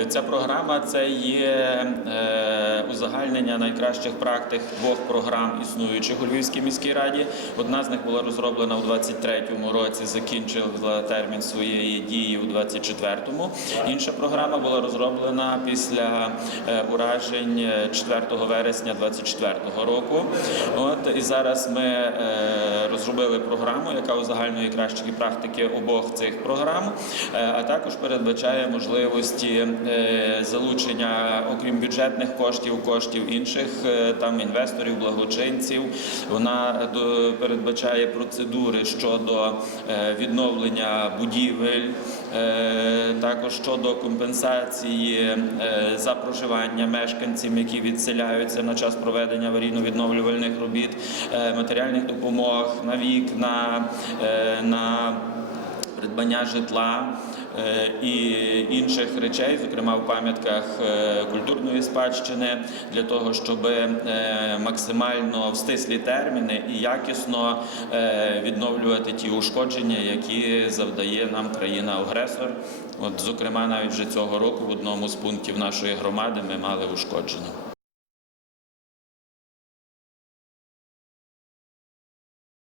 Е, Ця програма це є е, узагальнення найкращих практик двох програм, існуючих у Львівській міській раді. Одна з них була розроблена у 23-му році, закінчила термін своєї дії у 24-му. Інша програма була розроблена після е, уражень е, 4 вересня 24-го року. От і зараз ми е, розробили програму, яка узагальнює кращі практики обох цих програм, е, а також передбачає можливості е, залучення, окрім бюджетних коштів, коштів інших е, там інвесторів, благочинців. Вона передбачає процедури щодо е, відновлення будівель, е, також щодо компенсації е, за проживання мешканців, які відселяються на час проведення аварійно-відновлювальних робіт, е, матеріальних допомог на вікна, е, на придбання житла е, і інших речей, зокрема в пам'ятках е, культурної спадщини, для того, щоб е, максимально в стислі терміни і якісно відновлювати ті ушкодження, які завдає нам країна-агресор. От, зокрема, навіть вже цього року в одному з пунктів нашої громади ми мали ушкодження.